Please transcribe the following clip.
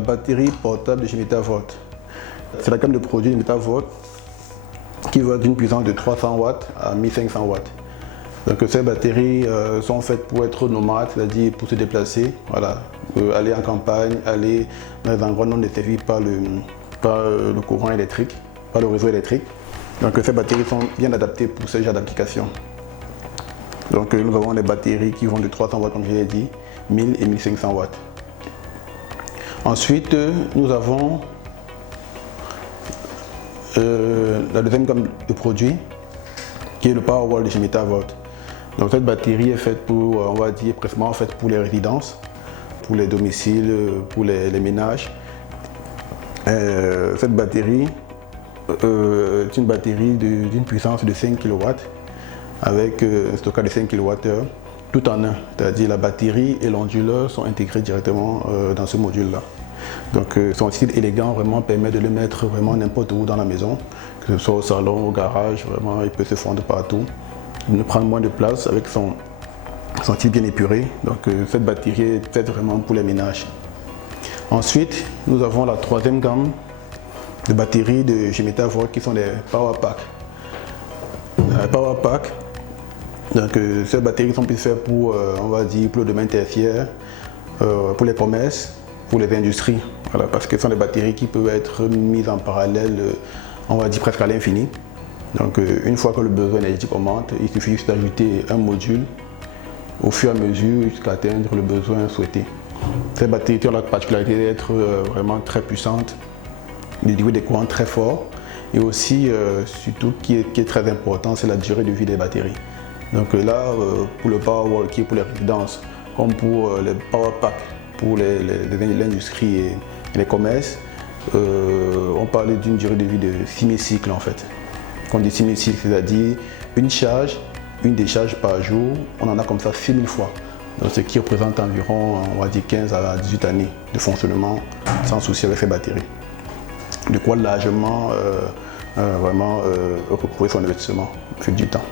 la batterie portable de chez Metavolt. C'est la gamme de produits de Metavolt qui va d'une puissance de 300 watts à 1500 watts. Donc ces batteries sont faites pour être nomades, c'est-à-dire pour se déplacer, voilà, aller en campagne, aller dans des endroits non desservis par le courant électrique, par le réseau électrique. Donc ces batteries sont bien adaptées pour ce genre d'application. Donc nous avons des batteries qui vont de 300 watts comme je l'ai dit, 1000 et 1500 watts. Ensuite nous avons la deuxième gamme de produits qui est le Powerwall de chez Metavolt. Donc cette batterie est faite pour, on va dire, presque faite pour les résidences, pour les domiciles, pour les ménages. Cette batterie est une batterie d'une puissance de 5 kW avec un stockage de 5 kWh tout en un, c'est-à-dire la batterie et l'onduleur sont intégrés directement dans ce module-là. Donc son style élégant vraiment permet de le mettre vraiment n'importe où dans la maison, que ce soit au salon, au garage, vraiment il peut se fondre partout. Il ne prend moins de place avec son style bien épuré. Donc cette batterie est faite vraiment pour les ménages. Ensuite, nous avons la troisième gamme de batteries de chez Metavolt qui sont les Power Pack. Power Pack, donc ces batteries sont plus faites pour, on va dire, pour le domaine tertiaire, pour les commerces, pour les industries. Voilà, parce que ce sont des batteries qui peuvent être mises en parallèle, on va dire presque à l'infini. Donc une fois que le besoin énergétique augmente, il suffit juste d'ajouter un module au fur et à mesure jusqu'à atteindre le besoin souhaité. Ces batteries ont la particularité d'être vraiment très puissantes, de livrer des courants très forts et aussi, surtout, qui est très important, c'est la durée de vie des batteries. Donc là, pour le Powerwall qui est pour les résidences, comme pour les Power Pack pour l'industrie et les commerces, on parlait d'une durée de vie de 6000 cycles en fait. Quand on dit 6000 cycles, c'est-à-dire une charge, une décharge par jour, on en a comme ça 6000 fois. Donc, ce qui représente environ, on va dire 15 à 18 années de fonctionnement sans souci avec ces batteries. De quoi largement vraiment recouvrir son investissement au fil du temps.